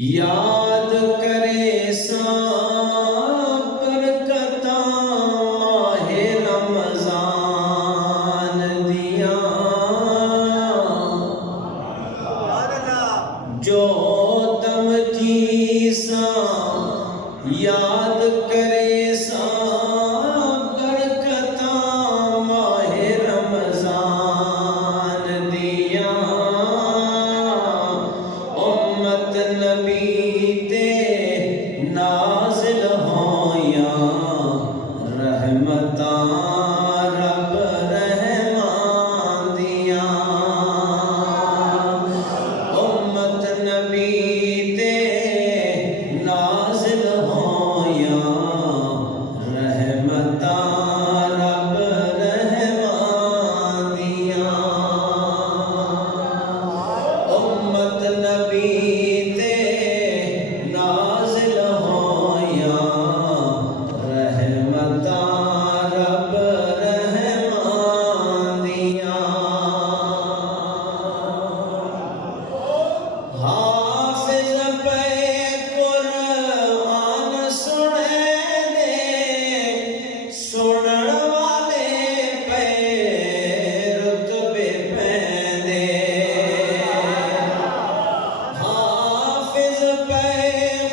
یاد کرے سان برکتاں ماہ رمضان دیاں جو دم چیساں یاد کرے سان برکتاں ماہ رمضان دیاں امت نبی تے نازل ہویاں رحمتاں رب رحمان دیاں امت نبی تے نازل ہویاں رحمتاں رب رحمان دیاں امت نبی تے نازل ہویاں رحمتاں رب رحمان دیاں حافظ پہ قرآن سنے دے سنن والے پہ رتبے پیندے حافظ پہ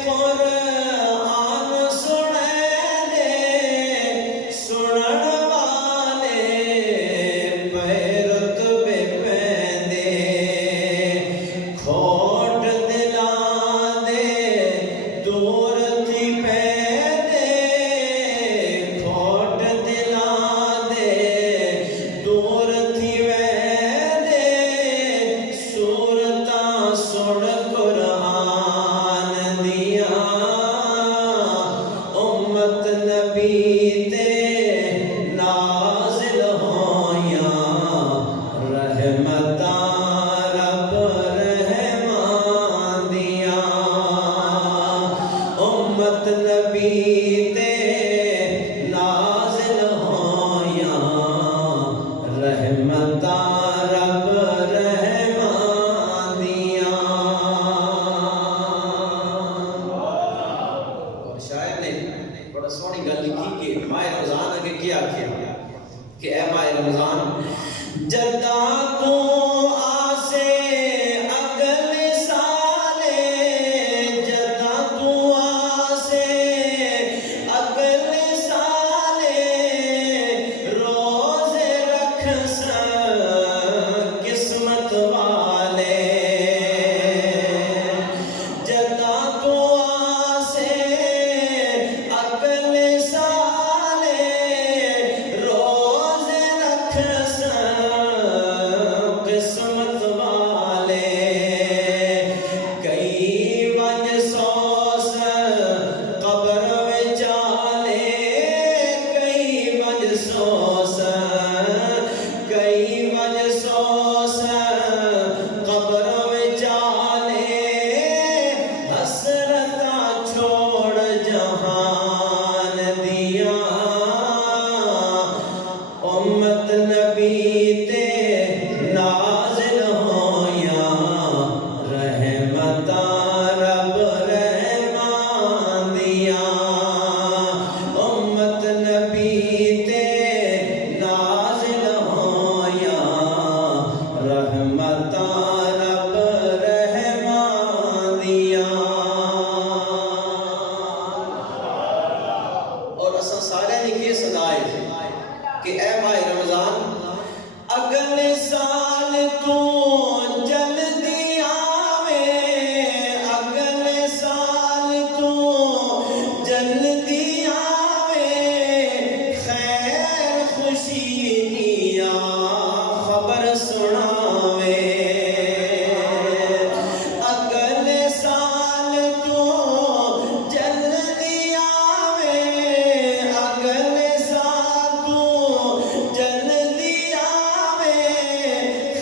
قرآن سنے دے سنن والے پہ رتبے پیندے کھوٹ دلاں دے دور تھی پیندے کھوٹ دلاں دے دور تھی ویندے سورتاں سن قرآن دیاں امت نبی تے نازل ہویاں رحمتاں رب رحمان دیاں امت نبی تے نازل ہویاں رحمتاں رب رحمان دیاں اور شاعر نے بڑا سونی گل لکھی کہ ماہ رمضان اگے کیا کیا کہ اے ماہ رمضان جداں تو آسے اگل سالے جداں تو آسے اگل سالے روزے رکھ قسمت والے جداں تو آسے اگل سالے روزے رکھ قسمت والے کئی ونج سوس قبر وچالے کئی ونج سوس قبر وچالے حسرتاں چھوڑ جہان دیاں امت نبی تے نازل ہویاں رحمتاں رب رحمان دیاں امت نبی تے نازل ہویاں رحمتاں رب رحمان دیاں اور اساں سارے دی کی صدا ہے کہ اے ماہ رمضان اگلے سال تو جلدی آویں اگلے سال تو جلدی آویں خیر خوشی دیاں خبر سناویں اگلے سال تو جلدی آویں اگلے سال تو جلدی آویں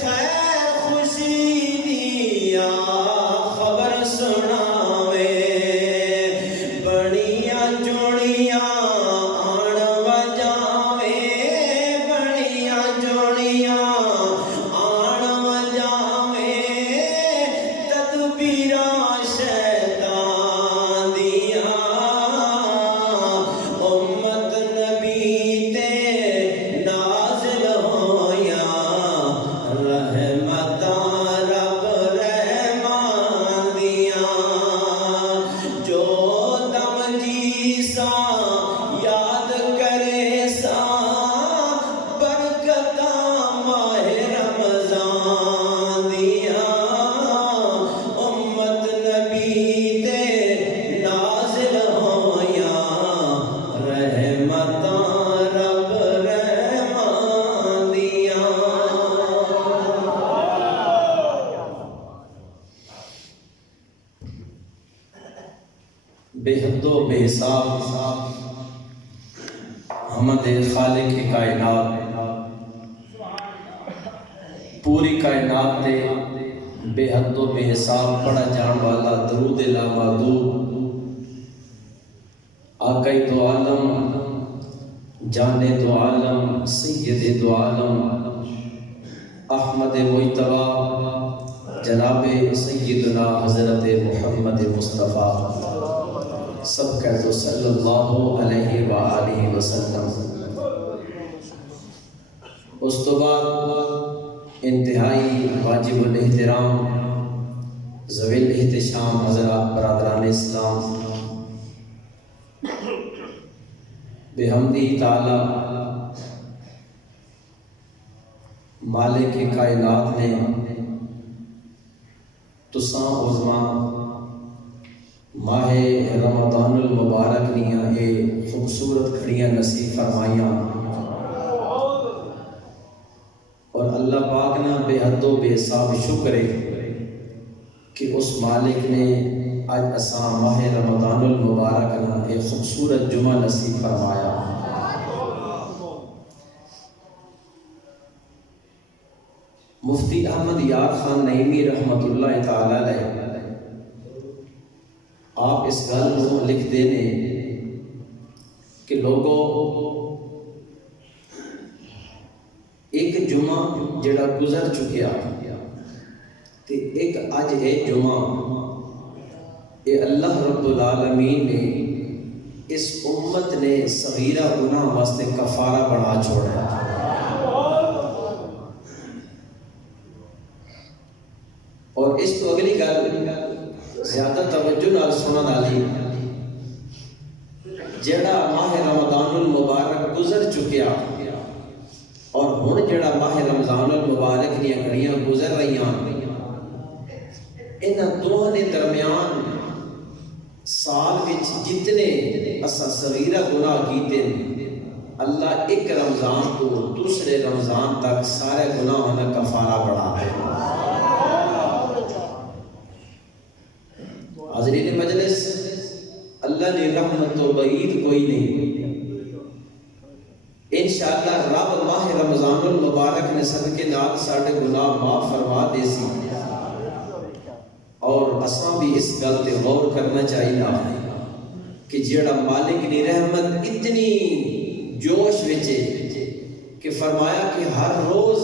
حمد خالق کائنات پوری کائنات دے بے حد و بے حساب پڑھا جان والا درود لا محدود آقائی دو عالم جانے دو عالم سید دو عالم احمد مجتبی جناب سیدنا حضرت محمد مصطفیٰ سب کہہ دو صلی اللہ علیہ وآلہ وسلم۔ اس تو بعد انتہائی واجب الاحترام ذوی الاحتشام حضرات برادران اسلام، بحمدہ تعالی مالک کائنات نے تساں عظما ماہ رمضان المبارک نیاں اے خوبصورت کھڑیاں نصیب فرمائیاں، اور اللہ پاک نے بے حد و بے حساب شکر ہے کہ اس مالک نے آج اساں ماہ رمضان المبارک نا ایک خوبصورت جمعہ نصیب فرمایا۔ مفتی احمد یار خان نعیمی رحمت اللہ تعالی علیہ آپ اس گل کو لکھ دینے کہ لوگوں ایک جمعہ جڑا گزر چکیا تے ایک اج ہے جمعہ، اے اللہ رب العالمین نے اس امت نے صغیرہ گناہ واسطے کفارہ بنا چھوڑا۔ اور اس تو اگلی گل زیادہ توجہ نال سنن والی، جڑا ماہ رمضان المبارک گزر چکیا اور ہن جڑا ماہ رمضان المبارک دیاں گھڑیاں گزر رہیاں، انہاں دونوں دے درمیان سال وچ جتنے اساں صغیرہ گناہ کیتے اللہ ایک رمضان تو دوسرے رمضان تک سارے گناہاں دا کفارہ بنا دے۔ حاضرین مجلس، اللہ نے رحمت و بعید کوئی نہیں، انشاءاللہ رب ماہ رمضان المبارک نے صدقے نال ساڈے گناہ معاف فرما دے سی، اور اساں بھی اس گل تے غور کرنا چاہیے کہ جڑا مالک نے رحمت اتنی جوش وچ کہ فرمایا کہ ہر روز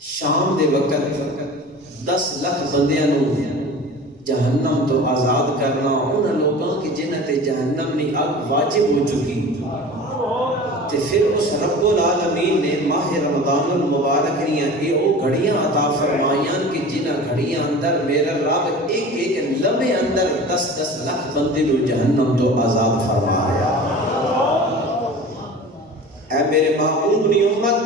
شام دے وقت 10 لاکھ بندیاں نوں جہنم تو آزاد کرنا، ان لوگوں کی جنہاں تے جہنم نے اب واجب ہو چکی، تے پھر اس رب العالمین نے ماہ رمضان المبارک نیاں اے او گھڑیاں عطا فرمائیاں کہ جنہاں گھڑیاں اندر میرا رب ایک ایک لمحے اندر 10 لاکھ بندے نوں جہنم تو آزاد فرمایا۔ اے میرے محبوب دی امت،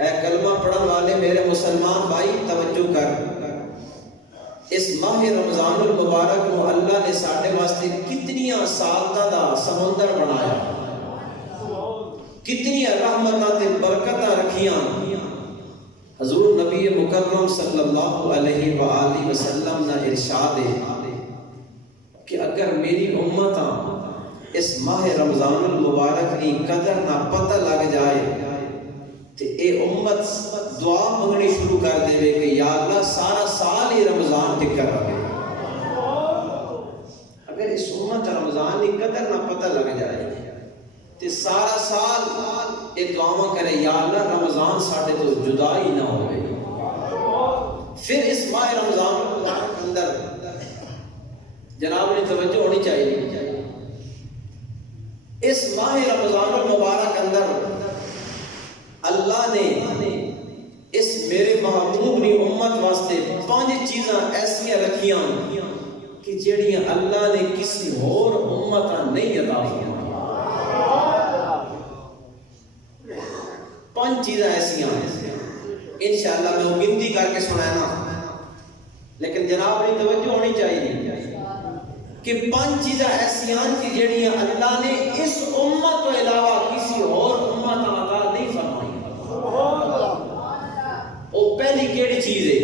اے کلمہ پڑھن والے میرے مسلمان بھائی توجہ کر، اس ماہ رمضان المبارک کو اللہ نے ساڈے واسطے کتنیاں سعادتاں دا سمندر بنایا، کتنیاں رحمتاں تے برکتاں رکھیاں۔ حضور نبی مکرم صلی اللہ علیہ وآلہ وسلم نے ارشاد ہے کہ اگر میری امتاں اس ماہ رمضان المبارک کی قدر نہ پتہ لگ جائے تے اے امت دعا منگنی شروع کر دے کہ یا اللہ سارا سال ہی رمضان ٹکر رہے۔ اگر اس امت رمضان کی قدر نہ پتہ لگ جائے تے سارا سال اے دعا کرے یا اللہ رمضان ساڈے تو جدا ہی نہ ہوئے۔ پھر اس ماہ رمضان المبارک اندر جناب نے توجہ ہونی چاہیے، اس ماہ رمضان المبارک اندر اللہ نے اس میرے محبوب نے امت واسطے 5 چیزاں ایسیاں رکھیاں کہ جڑیاں اللہ نے کسی اور امتاں نہیں عطا فرمائیاں۔ 5 چیزاں ایسیاں انشاءاللہ میں وہ گنتی کر کے سنانا، لیکن جناب نے توجہ ہونی چاہیے کہ 5 چیزاں ایسیاں کہ جڑیاں اللہ نے اس امت کے علاوہ کسی اور امت عطا نہیں فرمائی۔ وہ پہلی کیڑی چیز ہے؟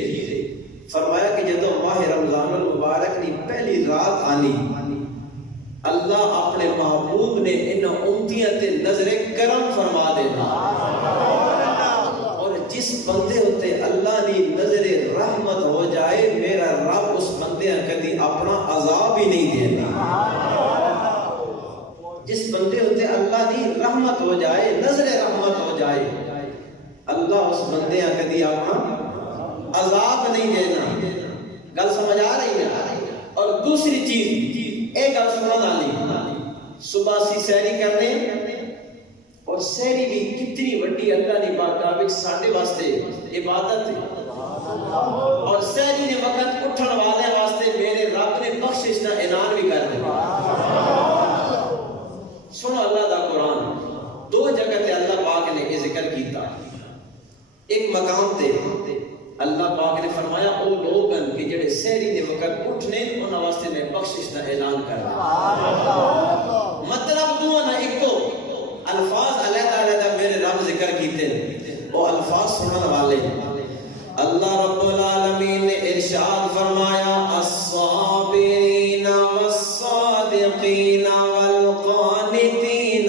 فرمایا کہ جدو ماہ رمضان المبارک کی پہلی رات آنی انہاں امتیاں تے نظر کرم فرما دینا، اور جس بندے ہوتے اللہ دی نظر رحمت ہو جائے میرا رب اس بندے کدی اپنا عذاب ہی نہیں دینا۔ جس بندے ہوتے اللہ دی رحمت ہو جائے، نظر رحمت ہو جائے، اللہ اس بندے کدی اپنا عذاب نہیں دینا۔ گل سمجھ آ رہی ہے؟ اور دوسری چیز ایک گل سننا نہیں، صبح سی سحری کرنے، اور سحری بھی کتنی بڑی اللہ دی بارگاہ وچ ساڈے واسطے عبادت ہے، اور سحری نے وقت اٹھن والے واسطے میرے رب نے بخشش دا اعلان بھی کر دیا۔ سنو اللہ دا قرآن، دو جگہ تے اللہ پاک نے یہ ذکر کیتا۔ ایک مقام تے اللہ پاک نے فرمایا او لوگن کہ جڑے سحری دے وقت اٹھنے انہاں واسطے میں بخشش دا اعلان کر دیا۔ مطلب دو نہ ایکو الفاظ علیحدہ علیحدہ میرے رب ذکر کیتے وہ الفاظ سنن والے۔ اللہ رب العالمین نے ارشاد فرمایا الصابرین والصادقین والقانتین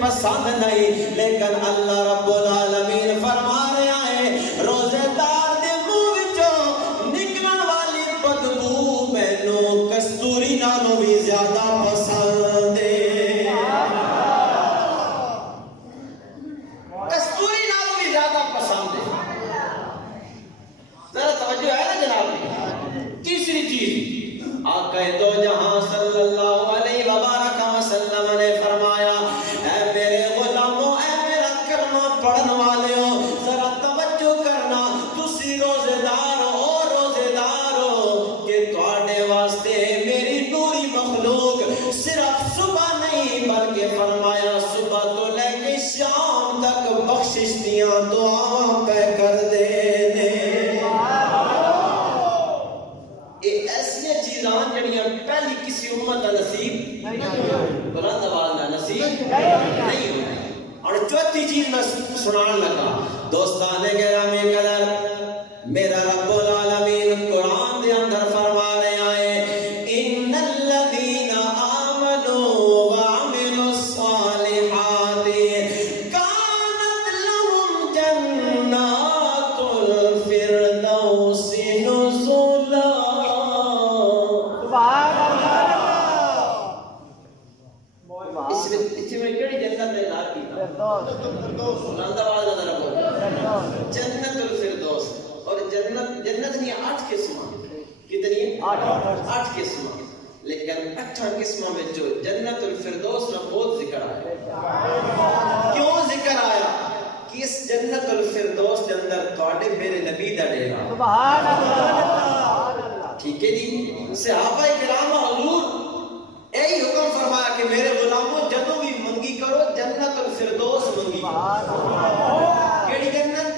پسند نہیں، لیکن اللہ رب العالمین فرما رہا ہے روزے دار دے منہ وچوں نکلن والی بدبو مینوں کستوری نالوں بھی زیادہ پسند ہے، کستوری نالوں بھی زیادہ پسند ہے۔ ذرا توجہ ہے نا جناب۔ تیسری چیز آقا دو جہاں صلی اللہ علیہ وبارک وسلم نے فرمایا پڑھن والے ہو ذرا توجہ کر اچھیاں دعاواں پہ کر دینے یہ ایسی چیزاں جڑیاں پہلی کسی امت کا نصیب بلند آواز نہ نصیب نہیں ہوئی اور چوتھی چیز میں سنان لگا دوستان گرامی قدر میرا رب العالمین قرآن دے اندر فرما رہے آئے ان الذین آمنوا وعملوا الصالحات کانت لهم جنات الفردوس نزلا اس میں کیڑی جنت ہے یاد کی بلند آواز نہ رب جنت الفردوس اور جنت نہیں 8 قسم کتنی 8 قسم لیکن 8 قسم میں جو جنت الفردوس میں بہت ذکر آیا کیوں ذکر آیا کہ اس جنت الفردوس کے اندر تواڈے میرے نبی دا ڈیرا سبحان اللہ ٹھیک ہے جی صحابہ کرام حضور یہی حکم فرمایا کہ میرے غلاموں جدوں بھی منگی کرو جنت الفردوس منگی کیڑی جنت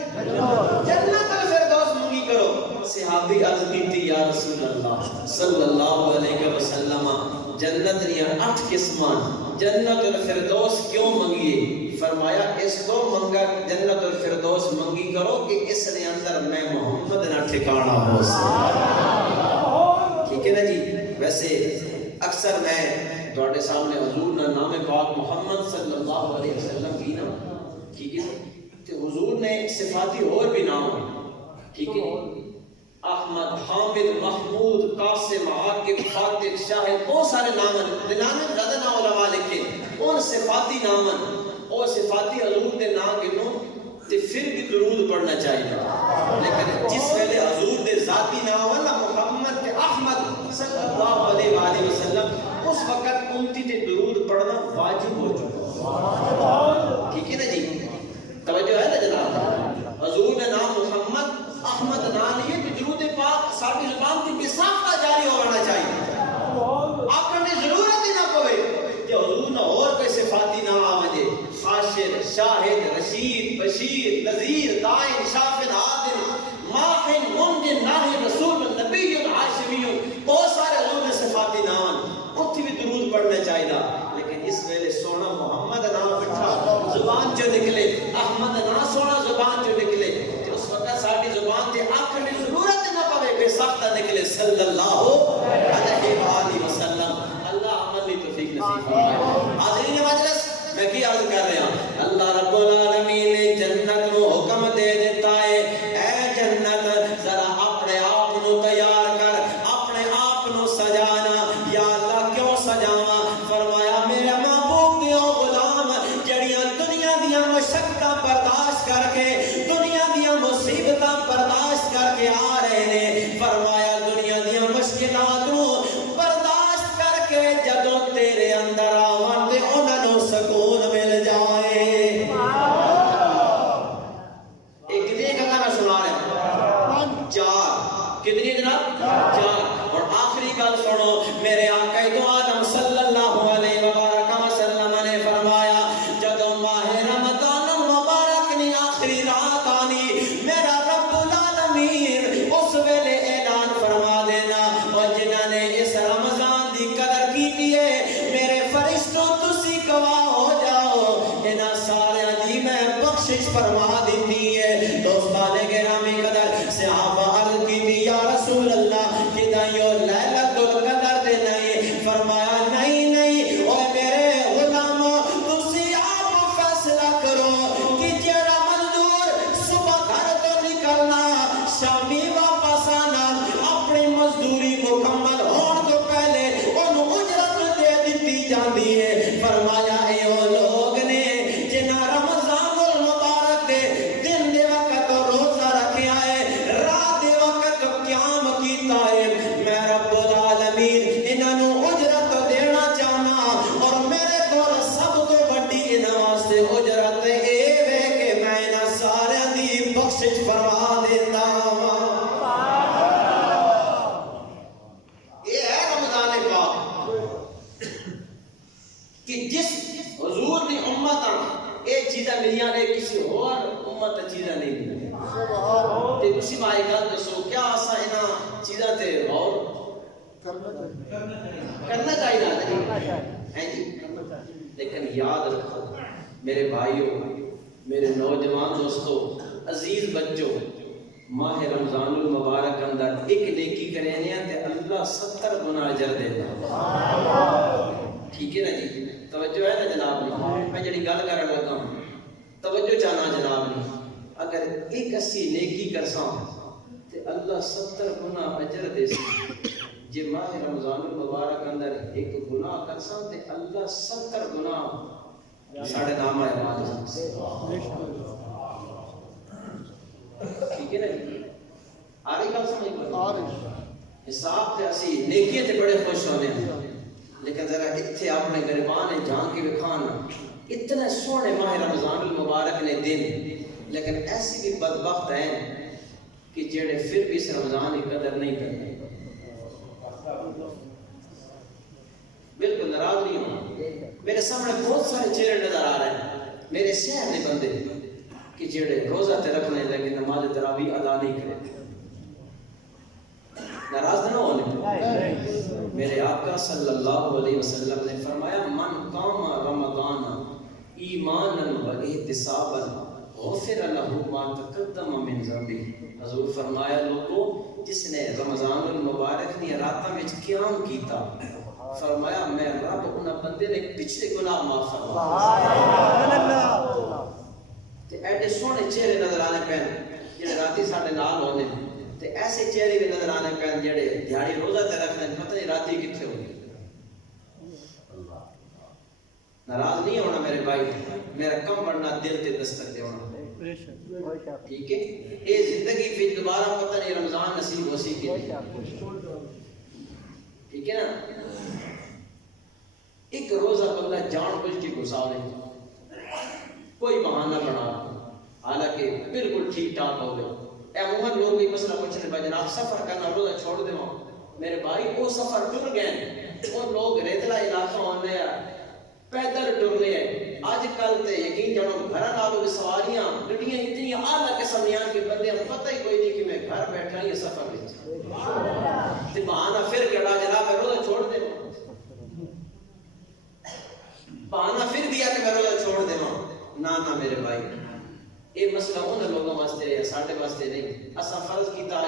جنت الفردوس منگی کرو صحابی عرض کی یا رسول اللہ صلی اللہ علیہ وسلم جنت دیا 8 قسمان جنت الفردوس کیوں منگیے فرمایا اس کو منگا جنت الفردوس منگی کرو کہ اس نے اندر میں محمد نہ ٹھکانہ ہو ٹھیک ہے نا جی ویسے اکثر میں تواڈے سامنے حضور نے نام پاک محمد صلی اللہ علیہ وسلم کی نا ٹھیک ہے تے حضور نے صفاتی اور بھی نام ٹھیک ہے احمد حامد محمود قاسم عاقب فاتح شاہد بہت سارے نام ہیں دنانے زیادہ نام علماء لکھے ان صفاتی نام ہیں اور صفاتی حضور دے نام گنو تے پھر بھی درود پڑھنا چاہیے لیکن جس ویلے حضور دے ذاتی نام ہے نا محمد تے احمد صلی اللہ علیہ وآلہ وسلم اس وقت امتی تے درود پڑھنا واجب ہو چکا ٹھیک ہے نا جی توجہ ہے نا جناب حضور نے نام محمد احمد نام یہ کہ درود پاک ساری زبان کی بساختہ جاری ہونا چاہیے آپ کرنے ضرورت ہی نہ پوے کہ حضور نے اور کوئی صفاتی نام آمجھے حاشر شاہد رشید بشیر نذیر دائن شافن عادل ماحن منجن ناہی رسول نبی عاشمی بہت سارے حضور نے صفاتی نام اتھی بھی درود پڑھنا چاہیے لیکن اس ویلے سونا محمد نام بٹھا زبان جو نکلے احمد نام سونا زبان جو نکلے اس وقت ساری زبان تے آخر میں ضرورت نہ پوے بے ساختہ نکلے صلی اللہ علیہ وآلہ وسلم اللہ عملی توفیق نصیب فرمائے حاضرین مجلس میں کی عرض کر رہا اللہ رب العالمین نے جنت کو حکم دے دیتا ہے اے جنت ذرا اپنے آپ نو تیار کر اپنے آپ نو سجانا یا اللہ کیوں سجانا فرمایا میرے محبوب دیو غلام جڑیاں دنیا دیاں مشقتاں برداشت کر کے دنیا دیاں مصیبتاں برداشت کر کے آ رہے نے فرمایا دنیا دیاں مشکلات نو برداشت کر کے جدوں تیرے اندر آون تے انہاں نو سکون مل جائے ایک کتنی گلا میں سنا رہا ہوں 4 کتنی جناب 4 اور آخری گل سنو میرے آقا دو عالم صلی اللہ علیہ وسلم نے فرمایا جدوں ماہ رمضان مبارک نے آخری رات آنی میرا رب العالمین اس ویلے اعلان فرما دینا اور جنہاں نے اس رمضان دی قدر کی ہے میرے فرشتوں تسی گواہ ہو جاؤ انہاں سارے دی میں بخشش فرما دیتی ہے دوستان گرامی قدر صحابہ عرض کی یا رسول اللہ کدا یو لیلۃ القدر دے نہیں فرمایا نہیں نہیں او میرے غلامو تسی آپ فیصلہ کرو کہ جڑا مزدور صبح گھر تو نکلنا شامی واپس آنا اپنی مزدوری مکمل ہون تو پہلے انہوں اجرت دے دیتی جاندی ہے فرمایا اے او لوگ نے جنہاں رمضان المبارک دے دن دے وقت روزہ رکھیا ہے رات دے وقت قیام کیتا ہے میں رب العالمین انہاں نو اجرت دینا چاہنا اور میرے کول سب تو بڑی انہاں واسطے اجرت اے وے کہ میں انہاں سارے دی بخشش فرما دیتا ہوں یہ ہے رمضان پاک کہ جس حضور دی امت اے چیزاں ملیاں نے کسی اور امت چیزاں نہیں ملیں تے تسی مائی گل دسو کیا اساں انہاں چیزاں تے غور کرنا چاہیے ہے جی لیکن یاد رکھو میرے بھائیوں میرے نوجوان دوستو عزیز بچوں ماہ رمضان المبارک اندر ایک نیکی کرنے تے اللہ 70 گنا اجر دیتا ٹھیک ہے نا جی توجہ ہے نا جناب نے میں جڑی گل کرن لگا توجہ چاہنا جناب نے اگر ایک اسی نیکی کرساں تے اللہ 70 گنا اجر دے جے ماہ رمضان المبارک اندر ایک گناہ کرساں تے اللہ 70 گنا ساڑھے نام آئے ٹھیک ہے نا آ رہی گل سمجھ حساب تے اسی نیکیاں تے بڑے خوش ہونے ہیں لیکن ذرا اتھے اپنے گریبان جان کے بکھانا اتنے سونے ماہ رمضان المبارک نے دن لیکن ایسی بھی بدبخت ہیں کہ جڑے پھر بھی اس رمضان کی قدر نہیں کرتے بالکل ناراض نہیں ہوں میرے سامنے بہت سارے چہرے نظر آ رہے ہیں میرے شہر نے بندے کہ جڑے روزہ تے رکھنے لیکن نماز تراویح ادا نہیں کرے ناراض نہ ہونے میرے آقا صلی اللہ علیہ وسلم نے فرمایا من قام رمضان ایمانا و احتسابا غفر له ما تقدم من ذنبه حضور فرمایا لوگوں جس نے رمضان المبارک دی راتاں وچ قیام کیتا فرمایا میں رب انہاں بندے دے پچھلے گناہ معاف فرماؤں تے ایڈے سونے چہرے نظر آنے پین جڑے راتی ساڈے نال ہوندے تے ایسے چہرے بھی نظر آنے پین جڑے دیہاڑی روزہ تے رکھدے پتہ نہیں راتی کتھے ہوندے ناراض نہیں ہونا میرے بھائی میرا کم بڑھنا دل تے دستک دے ہونا ٹھیک ہے اے زندگی پھر دوبارہ پتہ نہیں رمضان نصیب ہو سی کہ ٹھیک ہے نا ایک روزہ بندہ جان بوجھ کے گزارے کوئی بہانہ بنا حالانکہ بالکل ٹھیک ٹھاک ہو گئے عموماً لوگ یہ مسئلہ پوچھنے پہ جناب سفر کرنا روزہ چھوڑ دے میرے بھائی وہ سفر ٹر گئے وہ لوگ ریتلا علاقہ ہونے پیدل ٹرنے ہیں آج کل تے یقین جانو گھر نالوں کی سواریاں گڈیاں اتنی اعلیٰ قسم کے بندے ہم پتہ ہی کوئی نہیں کہ میں گھر بیٹھا یہ سفر وچ تے بہانہ پھر کیڑا جناب میں روزہ چھوڑ دے بہانہ پھر دیا کہ میں روزہ چھوڑ دے نہ میرے بھائی یہ مسئلہ ان لوگوں واسطے ہے ساڈے واسطے نہیں اساں فرض کیتا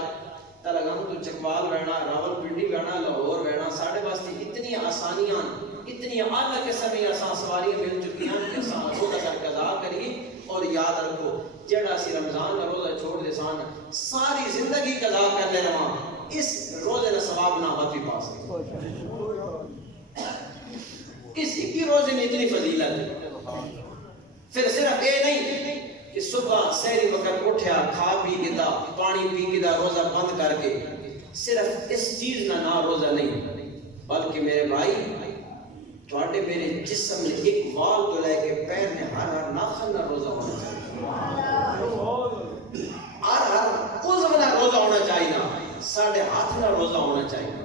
تلگم تو چکوال رہنا راول پنڈی رہنا لاہور رہنا ساڈے واسطے اتنی آسانیاں اتنی اعلیٰ قسم کی اساں سواریاں مل چکی ہیں کہ اساں روزہ کر قضا کریے اور یاد رکھو جڑا سی رمضان کا روزہ چھوڑ دے سان ساری زندگی قضا کر لے رہا اس روزے کا ثواب نہ ہوتی پاس اس کی روزے میں اتنی فضیلت ہے پھر صرف یہ نہیں کہ صبح سحری وقت اٹھیا کھا پی گدا پانی پی گدا روزہ بند کر کے صرف اس چیز نہ روزہ نہیں بلکہ میرے بھائی تھوڑے میرے جسم میں ایک وال تو لے کے پیر میں ہر ناخن نہ روزہ ہونا چاہیے ہر عضو نہ روزہ ہونا چاہیے ساڑھے ہاتھ نہ روزہ ہونا چاہیے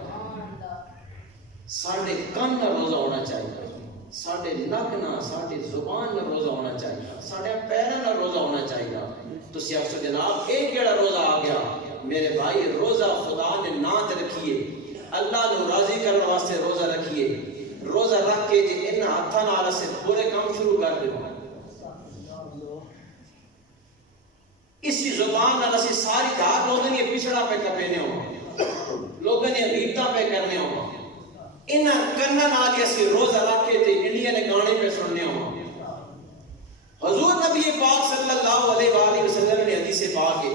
ساڑھے کن نہ روزہ ہونا چاہیے ساڑھے نک نہ ساڑھے زبان نہ روزہ ہونا چاہیے ساڑھے پیر نہ روزہ ہونا چاہیے تو سیاف سے جناب ایک جڑا روزہ آ گیا میرے بھائی روزہ خدا نے نات رکھیے اللہ نے راضی کرنے واسطے روزہ رکھیے روزہ رکھ کے جی ان ہاتھاں نال سے پورے کام شروع کر دے اسی زبان نال سے ساری دھار لوگوں نے پچھڑا پہ کپینے ہو لوگوں نے غیبتاں پہ کرنے ہو ان کرنا نال سے روزہ رکھ کے جی انڈیا نے گانے پہ سننے ہو حضور نبی پاک صلی اللہ علیہ وآلہ وسلم نے حدیث پاک ہے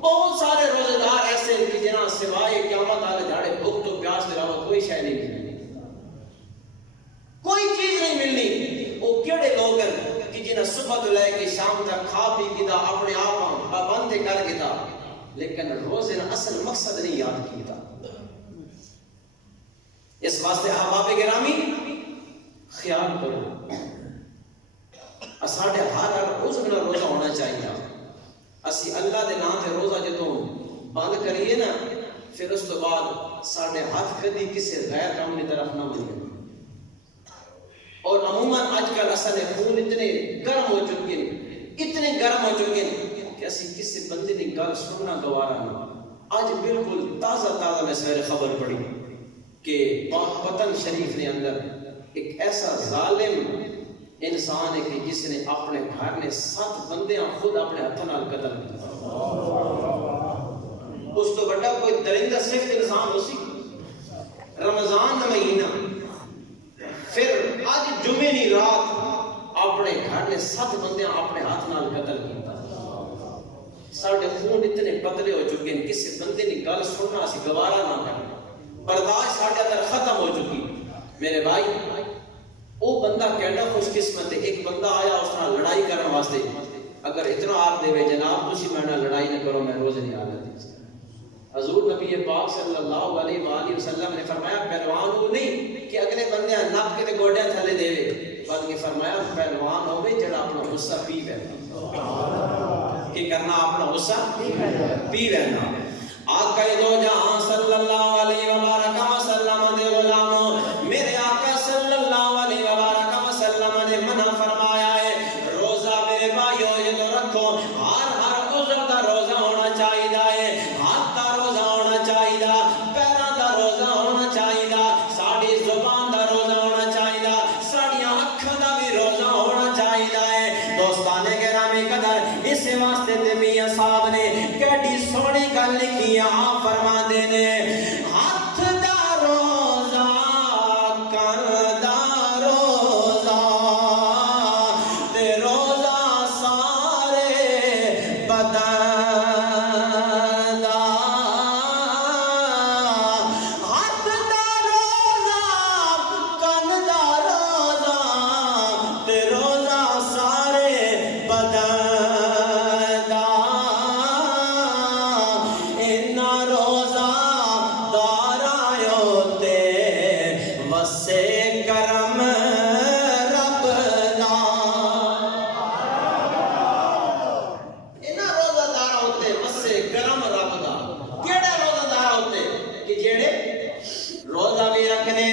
بہت سارے روزے دار ایسے ہیں کہ جنہاں سوائے قیامت والے دھاڑے بھوک تو پیاس کے علاوہ کوئی شے نہیں ملنی کوئی چیز نہیں ملنی وہ کیڑے لوگ ہیں کہ جنہاں صبح تو لے کے شام تک کھا پی گدا اپنے آپ پابند کر گدا لیکن روزے نے اصل مقصد نہیں یاد کیتا اس واسطے احباب گرامی خیال کرو ساڈے ہر عضو نال روزہ ہونا چاہیے اسی اللہ دے نام تے روزہ جدوں بند کریے نا پھر اس تو بعد ساڈے ہاتھ کدی کسی غیر کام کی طرف نہ بڑھے اور عموماً آج کل اصل خون اتنے گرم ہو چکے ہیں اتنے گرم ہو چکے ہیں کہ بندے کی گل سننا گوارا نہ. آج بالکل تازہ میں سویرے خبر پڑھی کہ پاک شریف نے اندر ایک ایسا ظالم انسان ہے کہ جس نے اپنے گھر نے 7 بندیاں خود اپنے ہاتھوں نال قتل کیا. اس تو بڑا کوئی درندہ صرف انسان ہو سی. رمضان کا مہینہ پھر آج جمعے کی رات اپنے گھر نے 7 بندیاں اپنے ہاتھ نال قتل کیا. ساڈے خون اتنے پتلے ہو چکے ہیں کسی بندے کی گل سننا اسی گوارا نہ کرنا. برداشت ساڈے اندر ختم ہو چکی. میرے بھائی وہ بندہ کیڈا خوش قسمت ہے. ایک بندہ آیا اس نال لڑائی کرنے واسطے. اگر اتنا آپ دے جناب تسی میں نال لڑائی نہ کرو میں روز نہیں حالت. حضور نبی پاک صلی اللہ علیہ وآلہ وسلم نے فرمایا پہلوان وہ نہیں کہ اگلے بندے نپ کے تے گوڈیاں تھلے دے بلکہ فرمایا پہلوان ہوے جڑا اپنا غصہ پی وینا. کہ کرنا اپنا غصہ پی وینا. آقا دو جہاں صلی اللہ علیہ وبارک وسلم دے غلاموں میرے آقا صلی اللہ علیہ وبارک وسلم نے منع فرمایا ہے روزہ میرے بھائیو یہ تو رکھو ہر عذر دا روزہ ہونا چاہیے ہے. ہاتھ دا روزہ ہونا چاہیے, پیراں دا روزہ ہونا چاہیے, ساڈی زبان دا روزہ ہونا چاہیے, ساڈیاں اکھاں دا بھی روزہ ہونا چاہیے ہے. دوستان گرامی قدر اس واسطے تے میاں صاحب نے کیڈی سونی گل لکھی آپ فرماندے نے ہاتھ دا روزہ کان دا روزہ تے روزہ سارے بدن دا. ہاتھ دا روزہ کان دا روزہ تے روزہ سارے بدن دا. اینا روزہ دارایو تے وسے کرم رب دا. اینا روزہ دارا ہوتے وسے کرم رب دا. کیڑے روزہ دارا ہوتے کہ جیڑے روزہ بھی رکھنے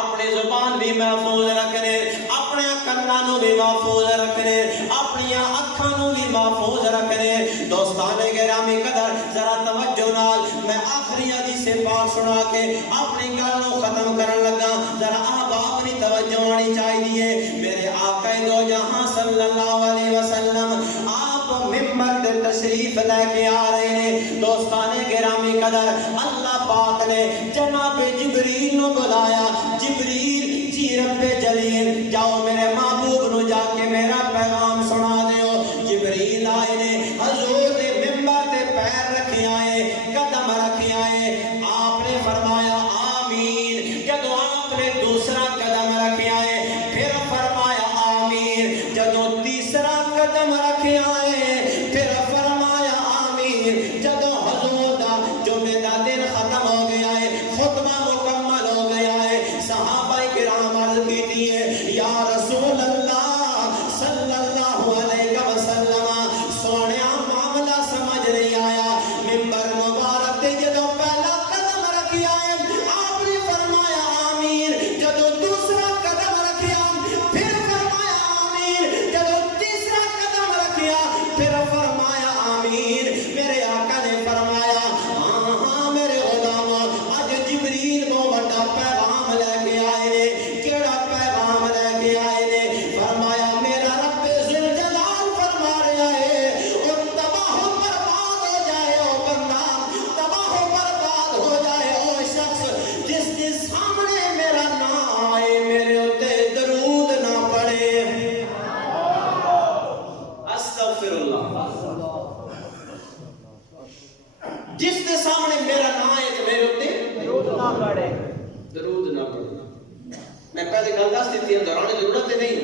اپنے زبان بھی محفوظ رکھنے اپنے کناں نو بھی محفوظ رکھنے اپنی اکھاں نو بھی محفوظ رکھنے. دوستان گرامی قدر ذرا توجہ نال میں آخری حدیث پاک سنا کے اپنی گل نو ختم کرن لگا. ذرا احباب نی توجہ ہونی چاہیے. میرے آقا دو جہاں صلی اللہ علیہ وسلم آپ منبر تے تشریف لے کے آ رہے ہیں. دوستان گرامی قدر اللہ پاک نے جناب جبریل نو بلایا. جبریل جی رب جلیل جاؤ میرے محبوب نو جا کے میرا پیغام سنا دیو. جبریل آئے نے حضور نے منبر تے پیر رکھے آئے قدم رکھے آئے. آپ نے فرمایا آمین. جدو آپ نے دوسرا قدم رکھے آئے پھر فرمایا آمین. جدو تیسرا قدم رکھے آئے پھر فرمایا آمین. جدو حضور دا جمعہ دا دن ختم ہو گیا ہے خطبہ مکمل ہو گیا ہے صحابہ کرام عرض کیتی ہے یا رسول اللہ صلی اللہ علیہ وسلم سونیا معاملہ سمجھ نہیں آیا. منبر مبارک تے جدو پہلا قدم رکھیا ہے آپ نے فرمایا آمین. جدو دوسرا قدم رکھیا پھر فرمایا آمین. جدو تیسرا قدم رکھیا پھر فرمایا آمین. میرے آقا نے فرمایا ہاں میرے غلام اج جبریل کو بڑا پیغام لے کے آئے نے. کیڑا پیغام لے کے آئے نے؟ فرمایا میرا رب ذوالجلال فرما رہا ہے اور تباہ و برباد ہو جائے او بندہ, تباہ و برباد ہو جائے او شخص جس کے سامنے میرا نام آئے میرے اتے درود نہ پڑے. استغفر اللہ. جس کے سامنے میرا نام آئے تو میرے اتے درود نہ پڑے. درود نہ پڑے. میں پہلے گل دس دیتی ہے دہرانے کی ضرورت نہیں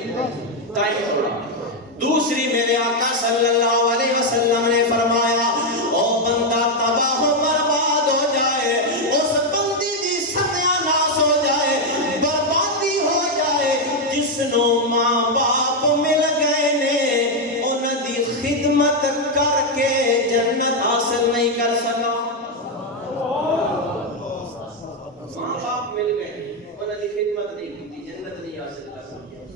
ٹائم تھوڑا. دوسری میرے آقا صلی اللہ علیہ وسلم نے فرمایا او بندہ تباہ و برباد ہو جائے, اس بندی دی ستیہ ناس ہو جائے, بربادی ہو جائے جس نو ماں باپ مل گئے نے انہاں دی خدمت کر کے جنت حاصل نہیں کر سکا. ماں باپ مل گئے انہاں دی خدمت نہیں کی جنت نہیں حاصل کر سکے.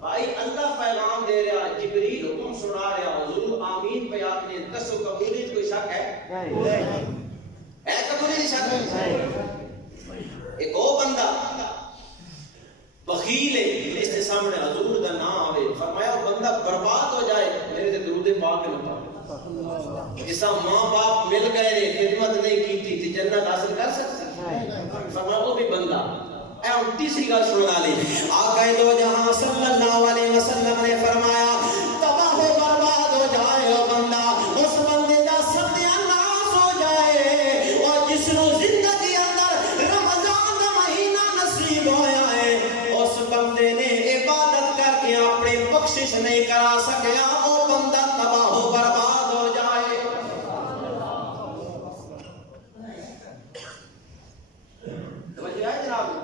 بھائی اللہ پیغام دے رہا, جبریل حکم سنا رہا, حضور آمین پہ آپ نے دسو قبولیت کو اے قبولی نہیں شک ایک او بندہ بخیل ہے اس کے سامنے حضور دا نام آوے فرمایا وہ بندہ برباد ہو جائے میرے تے درود پاک نہ پڑھ جسا ماں باپ مل گئے نے خدمت نہیں کی تھی جنت حاصل کر سکتی فرمایا وہ بھی بندہ اے تیسری گل سنا لی آقا دو جہاں صلی اللہ علیہ وسلم نے فرمایا تباہ و برباد ہو جائے وہ بندہ اس بندے دا ستیہ ناس ہو جائے اور جس نو زندگی اندر رمضان دا مہینہ نصیب ہویا ہے اس بندے نے عبادت کر کے اپنی بخشش نہیں کرا سکیا وہ بندہ تباہ و برباد ہو جائے توجہ ہے جناب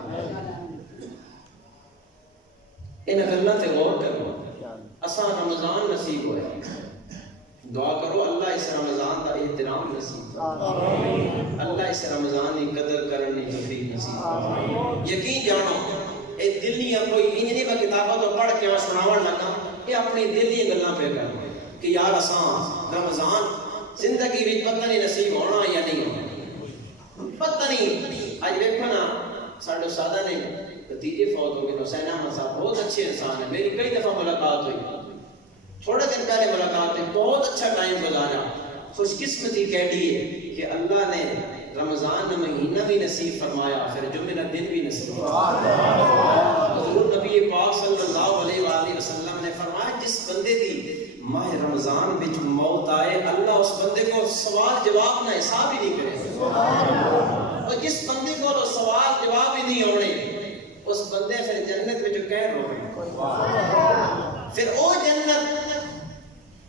ان گلاں تے غور کرو اساں رمضان نصیب ہوئے دعا کرو اللہ اس رمضان دا احترام نصیب اللہ اس رمضان کی قدر کرنے کی توفیق نصیب یقین جانو اے دلیاں کوئی انج نہیں میں کتاباں تو پڑھ کے سناون لگا یہ اپنی دل دی گلاں پہ کر کہ یار اساں رمضان زندگی وچ پتہ نہیں نصیب ہونا یا نہیں ہونا پتہ نہیں اج دیکھو نا ساڈے استاداں نے بھتیجے فوت ہو گئے حسین احمد صاحب بہت اچھے انسان ہیں میری کئی دفعہ ملاقات ہوئی تھوڑے دن پہلے ملاقات ہوئی بہت اچھا ٹائم گزارا خوش قسمتی کہہ ہے کہ اللہ نے رمضان مہینہ بھی نصیب فرمایا پھر جمعہ دن بھی نصیب فرمایا حضور نبی پاک صلی اللہ علیہ وآلہ وسلم نے فرمایا جس بندے دی ماہ رمضان وچ موت آئے اللہ اس بندے کو سوال جواب نہ حساب ہی نہیں کرے اور جس بندے کو سوال جواب ہی نہیں ہونے اس بندے پھر جنت میں جو کہہ رہے پھر او جنت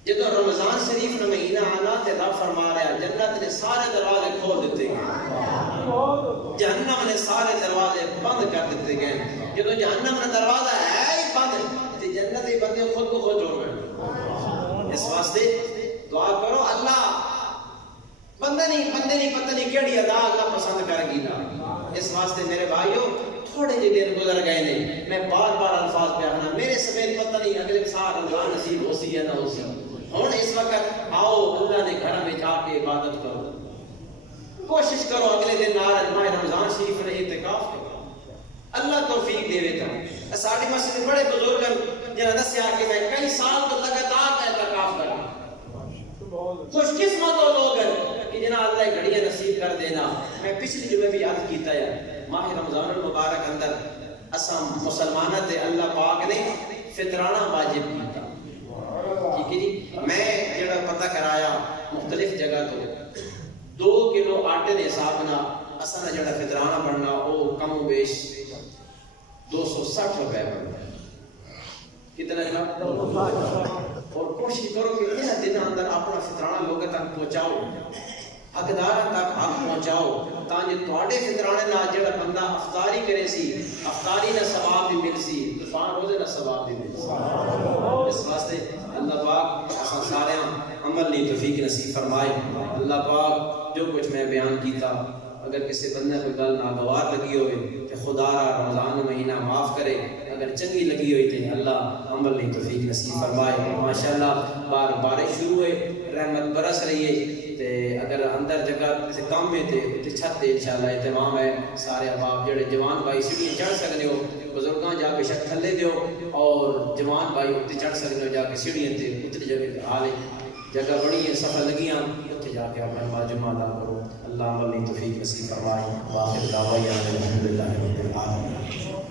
جدو رمضان شریف نے مہینہ آنا تے رب فرما رہا جنت نے سارے دروازے کھول دیتے گئے جہنم نے سارے دروازے بند کر دیتے گئے جدو جہنم نے دروازہ ہے ہی بند تے جنت ہی بندے خود کو خود ہو گئے اس واسطے دعا کرو اللہ بندے نہیں پتہ نہیں کیڑی ادا اللہ پسند کر گی نا اس واسطے میرے بھائیو تھوڑے جی دن گزر گئے نے میں بار بار الفاظ پہ آنا میرے سمیت پتہ نہیں اگلے سال رمضان نصیب ہو سی یا نہ ہو سی ہوں اس وقت آؤ اللہ نے گھر میں جا کے عبادت کرو کوشش کرو اگلے دن ماہ رمضان شریف نے اعتکاف کرو اللہ توفیق دے تھا ساڈی مسجد بڑے بزرگ جنہاں دسیا کہ میں کئی سال تو لگاتار اعتکاف کرا خوش قسمت ہو لوگ کہ جنہاں اللہ گھڑیاں نصیب کر دینا میں پچھلی جمعے بھی عرض کیتا ہے ماہ رمضان المبارک اندر اساں مسلمانہ تے اللہ پاک نے فطرانہ واجب کیتا ٹھیک ہے جی میں جڑا پتہ کرایا مختلف جگہ تو 2 کلو آٹے دے حساب نال اساں دا جڑا فطرانہ بننا او کم و بیش 260 روپے بنتا کتنا جناب 260 اور کوشش کرو کہ ان دنوں اندر اپنا فطرانہ لوگوں تک پہنچاؤ حقداراں تک حق پہنچاؤ تاکہ تواڈے فطرانے نال جڑا بندہ افطاری کرے سی افطاری دا ثواب بھی مل سی طوفان روزے دا ثواب بھی مل سی اس واسطے اللہ پاک اساں سارے عمل نہیں توفیق نصیب فرمائے اللہ پاک جو کچھ میں بیان کیتا اگر کسی بندے کو گل ناگوار لگی ہوئے تو خدا را رمضان مہینہ معاف کرے اگر چنگی لگی ہوئی تھی اللہ عمل نہیں توفیق نصیب فرمائے ماشاءاللہ بارش شروع ہوئے رحمت برس رہی ہے تے اگر اندر جگہ سے کم میں تے چھت تے انشاءاللہ اہتمام ہے سارے احباب جڑے جوان بھائی سیڑھیاں چڑھ سکتے ہو بزرگاں جا کے شک تھلے دیو اور جوان بھائی اتنے چڑھ سکتے ہو جا کے سیڑھیاں تے اتنی جگہ حال ہے جگہ بڑی ہے صفحہ لگیاں اتنے جا کے اپنا نماز جمعہ ادا کرو اللہ عمل نہیں توفیق نصیب فرمائے واخر دعوانا الحمدللہ رب العالمین